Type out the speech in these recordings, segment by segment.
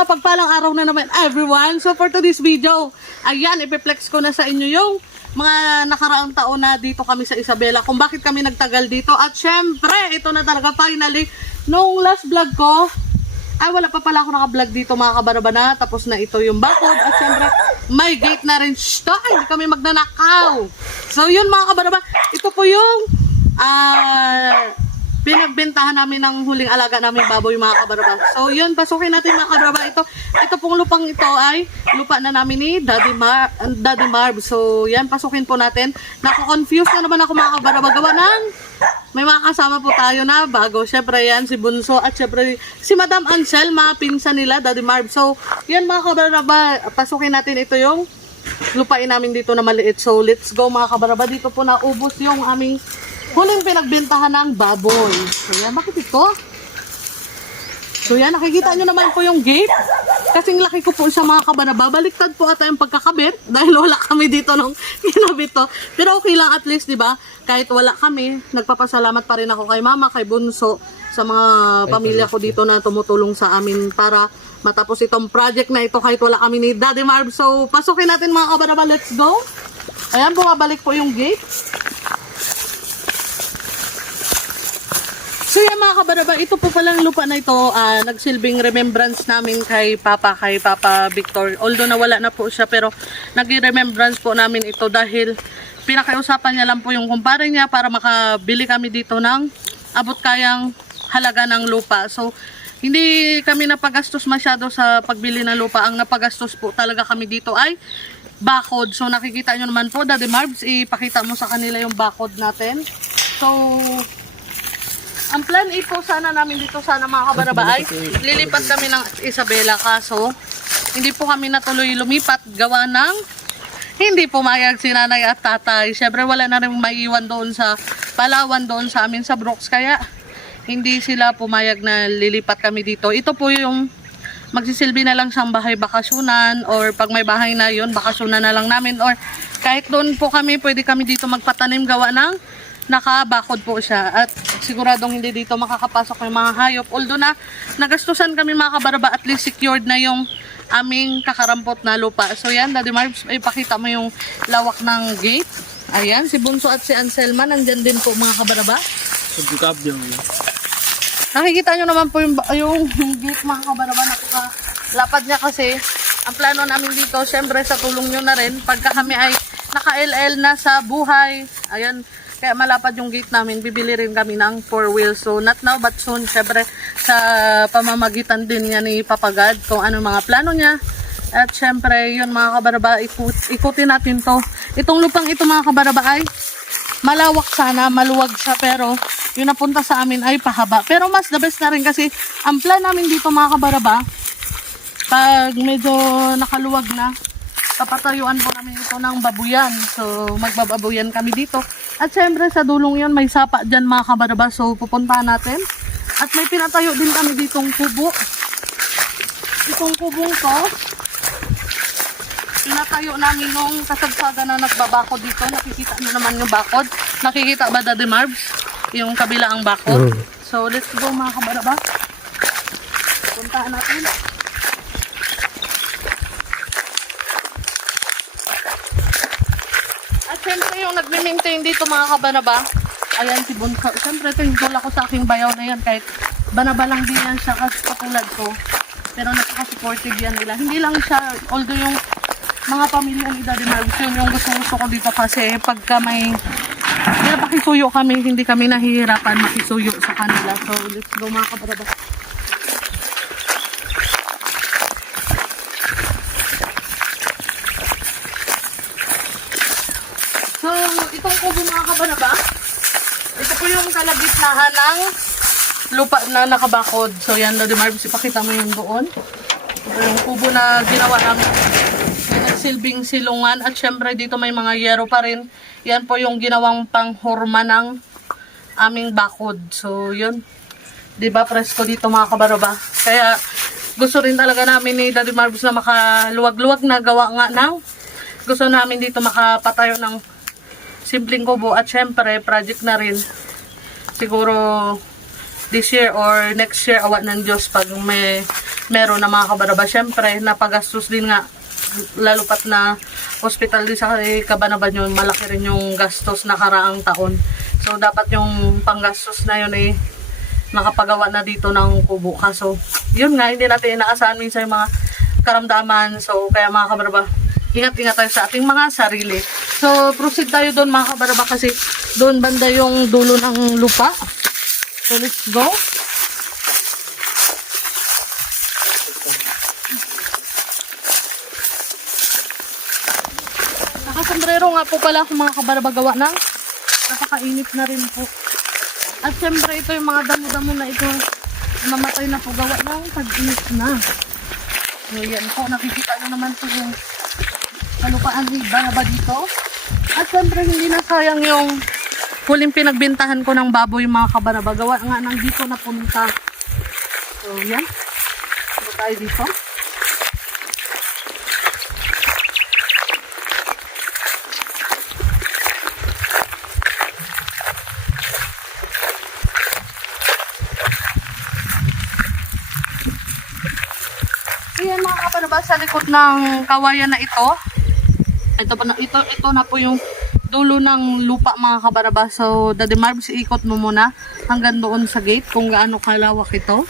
mapagpalang araw na naman everyone. So for today's video, ayan, ipiplex ko na sa inyo yung mga nakaraang taon na dito kami sa Isabela, kung bakit kami nagtagal dito. At syempre, ito na talaga finally, nung last vlog ko, ay wala pa pala ako naka-vlog dito mga kabarabana. Tapos na ito yung bakod. At syempre, may gate na rin. Shhh, hindi kami magnanakaw. So yun mga kabarabana, ito po yung pinagbentahan namin ng huling alaga namin baboy mga kabaraba. So yun, pasukin natin mga kabaraba. Ito pong lupang ito ay lupa na namin ni Daddy Marv. So yan, pasukin po natin. Nako-confuse na naman ako mga kabaraba. Gawa ng may mga kasama po tayo na bago. Syempre yan, si Bunso at syempre si Madam Ansel, mga pinsan nila, Daddy Marv. So yan mga kabaraba, pasukin natin ito yung lupain namin dito na maliit. So let's go mga kabaraba. Dito po naubos yung aming huling pinagbentahan ng baboy. So yan, bakit ito? So yan, nakikita nyo naman po yung gate. Kasing laki ko po siya mga kabaraba. Baliktad po ata yung pagkakabit dahil wala kami dito nung kinabit to. Pero okay lang at least, di ba? Kahit wala kami, nagpapasalamat pa rin ako kay Mama, kay Bunso, sa mga pamilya ko dito na tumutulong sa amin para matapos itong project na ito kahit wala kami ni Daddy Marv. So pasukin natin mga kabaraba, let's go. Ayan, bumabalik po yung gate. So yan mga kabaraba, ito po palang lupa na ito, nagsilbing remembrance namin kay Papa Victor. Although nawala na po siya, pero nag-remembrance po namin ito dahil pinakiusapan niya lang po yung kumpare niya para makabili kami dito ng abot kayang halaga ng lupa. So hindi kami napagastos masyado sa pagbili ng lupa. Ang napagastos po talaga kami dito ay bakod. So nakikita nyo naman po, Daddy Marbs, ipakita mo sa kanila yung bakod natin. So ang plan po sana namin dito, sana mga kabaraba, ay lilipat kami ng Isabela, kaso hindi po kami natuloy lumipat gawa ng hindi pumayag si nanay at tatay. Siyempre wala na rin maiiwan doon sa Palawan, doon sa amin sa Brooks, kaya hindi sila pumayag na lilipat kami dito. Ito po yung magsisilbi na lang siyang bahay bakasyonan, or pag may bahay na yun, bakasyonan na lang namin, or kahit doon po kami, pwede kami dito magpatanim, gawa ng nakabakod po siya, at siguradong hindi dito makakapasok yung mga hayop. Although na nagastusan kami mga kabaraba, at least secured na yung aming kakarampot na lupa. So yan, Daddy Marbs, ipakita mo yung lawak ng gate. Ayan, si Bunso at si Anselma nandyan din po mga kabaraba. Nakikita nyo naman po yung gate mga kabaraba, nakalapad niya kasi. Ang plano namin dito, syempre sa tulong nyo na rin, pagka kami ay naka-LL na sa buhay, ayan, kaya malapad yung gate namin, bibili rin kami ng 4 wheels. So not now but soon, syempre sa pamamagitan din niya ni Papa God kung ano mga plano niya. At syempre yun mga kabaraba, ikutin natin to. Itong lupang ito mga kabaraba ay malawak sana, maluwag siya, pero yung napunta sa amin ay pahaba. Pero mas the best na rin kasi ang plan namin dito mga kabaraba, pag medyo nakaluwag na, papatayuan po namin ito ng babuyan. So magbababuyan kami dito. At syempre sa dulong yun may sapa dyan mga kabaraba, so pupuntahan natin. At may pinatayo din kami ditong kubo. Itong kubong to, pinatayo namin nung kasagsaga na nagbabakod dito. Nakikita nyo naman yung bakod. Nakikita ba, Daddy Marbs? Yung kabila ang bakod. So let's go mga kabaraba. Puntaan natin. At syempre yung nagme-maintain dito mga kabaraba, ayan si Bunso. Syempre thankful ako sa aking bayaw na yan, kahit banaba lang din yan siya kasi katulad ko. Pero napaka-supportive yan nila. Hindi lang siya, although yung mga pamilya ni Daddy Marbs, yun yung gusto ko dito kasi pagka may pakisuyo kami, hindi kami nahihirapan makisuyo sa kanila. So let's go mga kabaraba. So itong kubo mga kabaraba, ito po yung kalagitnaan ng lupa na nakabakod. So yan, Daddy Marbs, ipakita mo yung doon. Ito yung kubo na ginawa namin, nagsilbing silungan. At syempre dito may mga yero pa rin. Yan po yung ginawang panghorma ng aming bakod. So yun, diba presko dito mga kabaraba. Kaya gusto rin talaga namin ni Daddy Marbs na makaluwag-luwag na gawa nga ng, gusto namin dito makapatayo ng simpleng kubo. At syempre project na rin siguro this year or next year, awa ng Diyos, pag meron na mga kabaraba. Syempre napagastos din nga, lalo pat na hospital din sa Kabanaban yun, malaki rin yung gastos na karaang taon. So dapat yung panggastos na yun ay nakapagawa na dito ng kubo. Kaso yun nga, hindi natin inaasahan minsan yung mga karamdaman. So kaya mga kabaraba, ingat-ingat tayo sa ating mga sarili. So proceed tayo doon mga kabaraba, kasi doon banda yung dulo ng lupa. So let's go. Nakasombrero nga po pala ako mga kabaraba, gawa ng napakainit na rin po. At syempre ito yung mga damo-damo na ito, namatay na po gawa ng pag-init na. So yan po, nakikita nyo naman po yung kalupaan iba na ba dito. At syempre hindi na sayang yung huling pinagbentahan ko ng baboy mga kabaraba, gawa nga nang dito na punta. So yan, ito tayo dito. Ayan mga kabaraba, sa likod ng kawayan na ito, ito na po yung dulo ng lupa mga kabaraba. So Daddy Marbs, ikot mo muna hanggang doon sa gate kung gaano kalawak ito.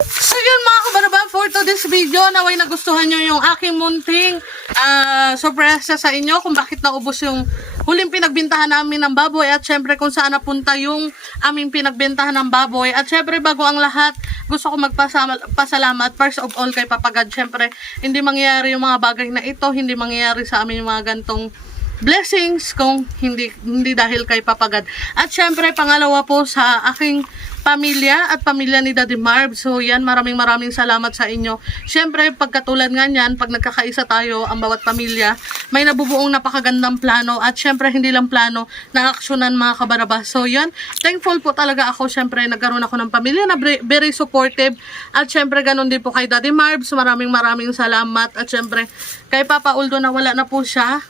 So yun mga kabaraba, for today's video, naway nagustuhan nyo yung aking munting sorpresa sa inyo kung bakit naubos yung huling pinagbentahan namin ng baboy, at syempre kung saan napunta yung aming pinagbentahan ng baboy. At syempre bago ang lahat, gusto ko magpasalamat first of all kay Papa God. Syempre hindi mangyayari yung mga bagay na ito, hindi mangyayari sa amin yung mga gantong blessings kung hindi dahil kay Papa God. At syempre, pangalawa po sa aking pamilya at pamilya ni Daddy Marv. So yan, maraming salamat sa inyo. Syempre, pagkatulad nga niyan, pag nagkakaisa tayo, ang bawat pamilya, may nabubuong napakagandang plano. At syempre, hindi lang plano, na-aksyonan mga kabarabas. So yan, thankful po talaga ako. Syempre, nagkaroon ako ng pamilya na very supportive. At syempre, ganun din po kay Daddy Marv. So maraming salamat. At syempre, kay Papa Uldo na wala na po siya.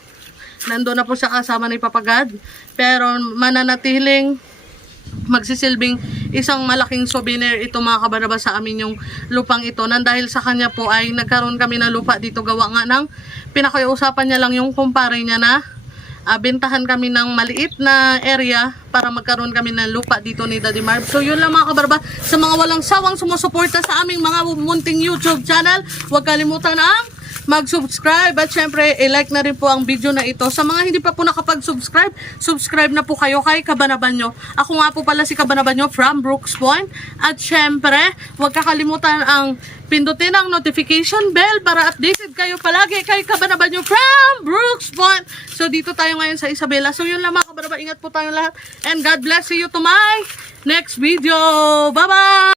Nandun na po siya kasama ni Papa God. Pero mananatiling magsisilbing isang malaking souvenir ito mga kabarabas sa amin yung lupang ito. Nang dahil sa kanya po ay nagkaroon kami ng lupa dito, gawa nga ng pinakiusapan niya lang yung kumpare niya na bentahan kami ng maliit na area para magkaroon kami ng lupa dito ni Daddy Marv. So yun lang mga kabarabas, sa mga walang sawang sumusuporta sa aming mga munting YouTube channel, huwag kalimutan ang mag-subscribe at syempre i-like na rin po ang video na ito. Sa mga hindi pa po nakapag-subscribe, subscribe na po kayo kay Kabanabanyo. Ako nga po pala si Kabanabanyo from Brooks Point. At syempre, huwag kakalimutan ang pindutin ang notification bell para updated kayo palagi kay Kabanabanyo from Brooks Point. So dito tayo ngayon sa Isabela. So yun lang mga kabaraba, ingat po tayo lahat and God bless you to my next video. Bye bye!